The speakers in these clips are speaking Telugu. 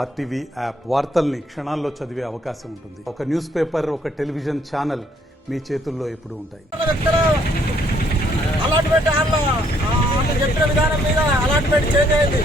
ఆర్టీవీ యాప్ వార్తల్ని క్షణాల్లో చదివే అవకాశం ఉంటుంది. ఒక న్యూస్ పేపర్, ఒక టెలివిజన్ ఛానల్ మీ చేతుల్లో ఎప్పుడూ ఉంటాయి. అలాట్మెంట్ చెప్పిన విధానం మీద అలాట్మెంట్ చేంజ్ అయింది.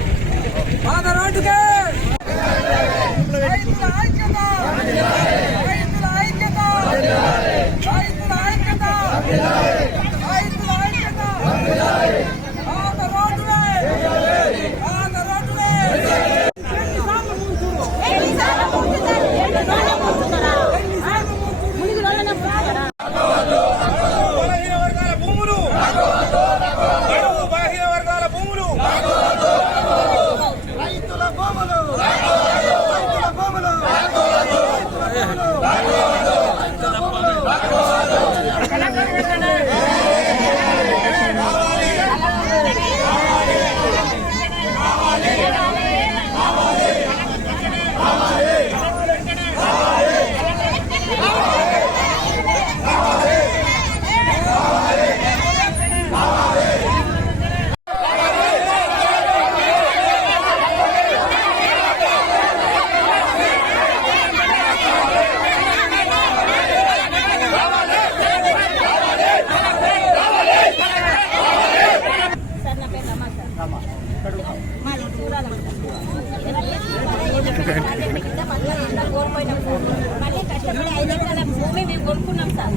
మళ్ళీ కష్టపడి 5 ఎకరాల భూమి మేము కొనుక్కున్నాం సార్.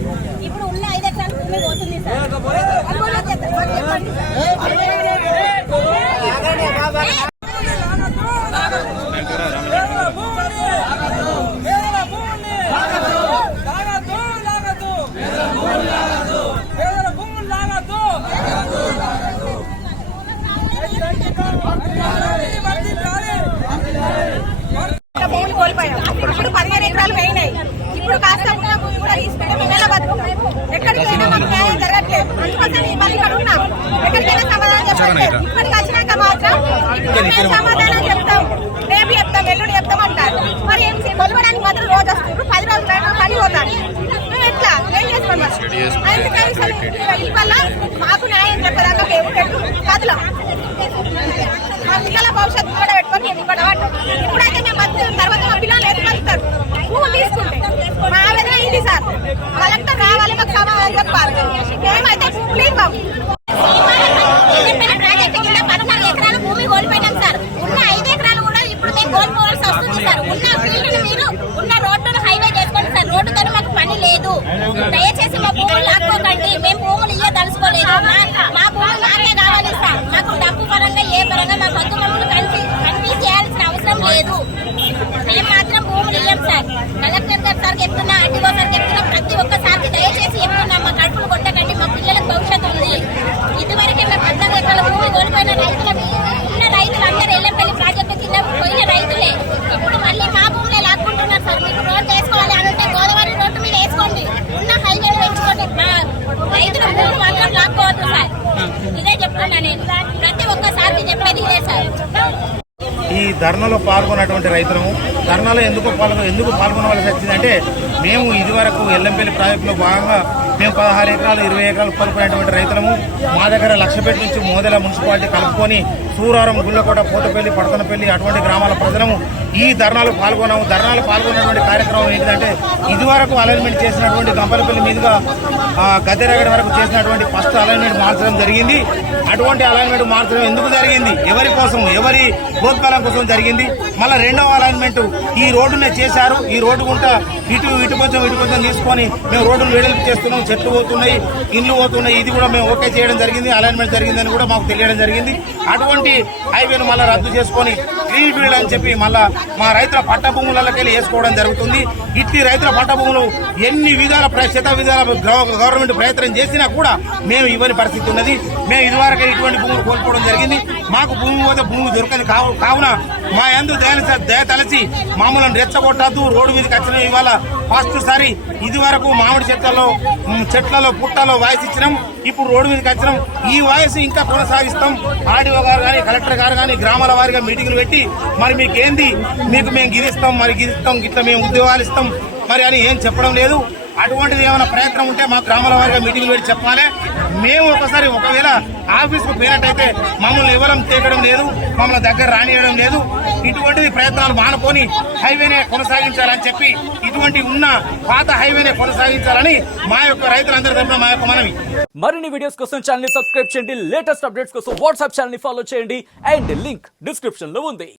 ఇప్పుడు ఉన్న 5 ఎకరాల భూమి పోతుంది సార్. ఇప్పుడు 15 ఎకరాలు పోయినాయి. ఇప్పుడు కాస్త ఉన్న భూమి కూడా తీసుకుంటే మేము ఎలా బతుకుతాం? ఎక్కడికైనా మాకు న్యాయం జరగట్లేదు. అందుకోసం ఈ మళ్ళీ ఇక్కడ ఉన్నాం. ఎక్కడికైనా సమాధానం చెప్పట్లేదు. ఇప్పటికి వచ్చినాక మాత్రం మేము సమాధానం చెప్తాం, రేపు చెప్తాం, ఎల్లుండి చెప్తాం అంటారు. మరి ఏం కొలవడానికి మాత్రం రోజు వస్తున్నారు. 10 రోజులు పని పోతాను. మేము ఎట్లా ఏం చేసుకోండి? ఇవాళ మాకు న్యాయం చెప్పదాకా మేము కదలం. మా పిల్లల భవిష్యత్తు కూడా పెట్టుకొని మేము ఇక్కడ ఇప్పుడైతే మేము బతుకుతాం. తర్వాత మా పిల్లలు ఎదుగుతారు. భూములు తీసుకుంటే మా ఆవేదన ఇది సార్. కలెక్టర్ రావాలి, మాకు సమాధానం చెప్పాలి. మేమైతే భూములు ఇవ్వం. ప్రాజెక్టు కింద 16 ఎకరాల భూమి కోల్పోయినాం సార్. ఉన్న 5 ఎకరాలు కూడా ఇప్పుడు మేము కోల్పోవాల్సి వస్తుంది సార్. ఉన్న ఫీల్డ్ని మీరు ఉన్న రోడ్డును హైవే చేసుకోండి సార్. రోడ్డుతో మాకు పని లేదు. దయచేసి మా భూములు లాక్కోకండి. మేము భూములు తలుసుకోలేదు. మా భూములు మాకే కావాలి సార్. మాకు డబ్బు పరంగా ఏ పరంగా మా కొత్త భూములు కన్ఫ్యూజ్ చేయాల్సిన అవసరం లేదు. మేము మాత్రం భూములు ఇవ్వం సార్. కలెక్టర్ గారు సార్ చెప్తున్నా, ఆర్టీఓ సార్ చెప్తున్నా, ప్రతి ఒక్కసారికి దయచేసి చెప్తున్నాం, మా కడుపులు కొట్టకండి. మా పిల్లలకు భవిష్యత్తు ఉంది. ఇదివరకే మేము 14 ఎకరాల భూమి కోల్పోయిన ఉన్న రైతులందరూ ఎల్లంపల్లి ప్రాజెక్టు కింద పోయిన రైతులే. ఇప్పుడు మళ్ళీ మా భూములే లాక్కుంటున్నారు సార్. మీకు రోడ్డు వేసుకోవాలి అని అంటే గోదావరి రోడ్డు మీద వేసుకోండి. ఉన్న హైవే పెంచుకోండి. మా రైతుల భూమి మాత్రం లాక్కోవద్దు సార్. ఇదే చెప్తున్నా నేను. ప్రతి ఒక్కసారికి చెప్పేది ఇదే సార్. ఈ ధర్నాలో పాల్గొన్నటువంటి రైతులము ధర్నాలో ఎందుకు పాల్గొనవలసి వచ్చిందంటే, మేము ఇదివరకు ఎల్లంపల్లి ప్రాజెక్టులో భాగంగా మేము 16 ఎకరాలు 20 ఎకరాలు కోల్పోయినటువంటి రైతులము. మా దగ్గర లక్షపేట నుంచి మోదెల మున్సిపాలిటీ కలుపుకొని సూరారం, గుళ్ళకోట, పోతపల్లి, పడతనపల్లి అటువంటి గ్రామాల ప్రజలము ఈ ధర్నాలు పాల్గొన్నాము. ధర్నాలు పాల్గొన్నటువంటి కార్యక్రమం ఏంటంటే, ఇదివరకు అలైన్మెంట్ చేసినటువంటి గంపలపల్లి మీదుగా గద్దెరగడ వరకు చేసినటువంటి ఫస్ట్ అలైన్మెంట్ మార్చడం జరిగింది. అటువంటి అలైన్మెంట్ మార్చడం ఎందుకు జరిగింది? ఎవరి కోసం, ఎవరి ప్రోత్బలం కోసం జరిగింది. మళ్ళీ రెండవ అలైన్మెంట్ ఈ రోడ్డునే చేశారు. ఈ రోడ్డు గుంట ఇటు కొంచెం తీసుకొని మేము రోడ్డును వెడల్పు చేస్తున్నాం. చెట్లు పోతున్నాయి, ఇండ్లు పోతున్నాయి. ఇది కూడా మేము ఓకే చేయడం జరిగింది. అలైన్మెంట్ జరిగిందని కూడా మాకు తెలియడం జరిగింది. అటువంటి హైవేను మళ్ళీ రద్దు చేసుకొని గ్రీన్ ఫీల్డ్ అని చెప్పి మళ్ళా మా రైతుల పట్ట భూములకెళ్ళి వేసుకోవడం జరుగుతుంది. ఇట్టి రైతుల పట్ట భూములు ఎన్ని విధాల గవర్నమెంట్ ప్రయత్నం చేసినా కూడా మేము ఇవ్వని పరిస్థితి ఉన్నది. మేము ఇదివరకే ఇటువంటి భూములు కోల్పోవడం జరిగింది. మాకు భూమి పోతే భూమి దొరకదు. కావున మా యందు దయ తలచి మామూలను రెచ్చగొట్టద్దు. రోడ్డు మీదకి వచ్చిన ఇవాళ ఫస్ట్ సారి ఇదివరకు మామిడి చెట్లలో పుట్టలో వాయిస్ ఇచ్చినాం. ఇప్పుడు రోడ్డు మీదకి వచ్చినాం. ఈ వాయిస్ ఇంకా కొనసాగిస్తాం. ఆర్డీఓ గారు కానీ, కలెక్టర్ గారు కానీ గ్రామాల వారిగా మీటింగ్లు పెట్టి మరి మీకేంది, మీకు మేము గిరిస్తాం, మరి గిరిస్తాం, గిట్లా మేము ఉద్యోగాలు ఇస్తాం మరి అని ఏం చెప్పడం లేదు. అటువంటిది ఏమైనా ప్రయత్నం ఉంటే మా గ్రామాల వారిగా మీటింగ్లు పెట్టి చెప్పాలి. మేము ఒకవేళ ఆఫీస్కు పోయినట్టయితే మమ్మల్ని ఎవరం తేగడం లేదు, మమ్మల్ని దగ్గర రానియడం లేదు. ఇటువంటిది ప్రయత్నాలు మానుకొని హైవేనే కొనసాగించాలని చెప్పి ఇటువంటి ఉన్న పాత హైవేనే కొనసాగించాలని మా యొక్క రైతులందరి తరఫున మా యొక్క మనవి. మరిన్ని వీడియోస్ కోసం ఛానల్ ని సబ్స్క్రైబ్ చేయండి, లేటెస్ట్ అప్డేట్స్ కోసం వాట్సాప్ ఛానల్ ని ఫాలో చేయండి అండ్ లింక్ డిస్క్రిప్షన్ లో ఉంది.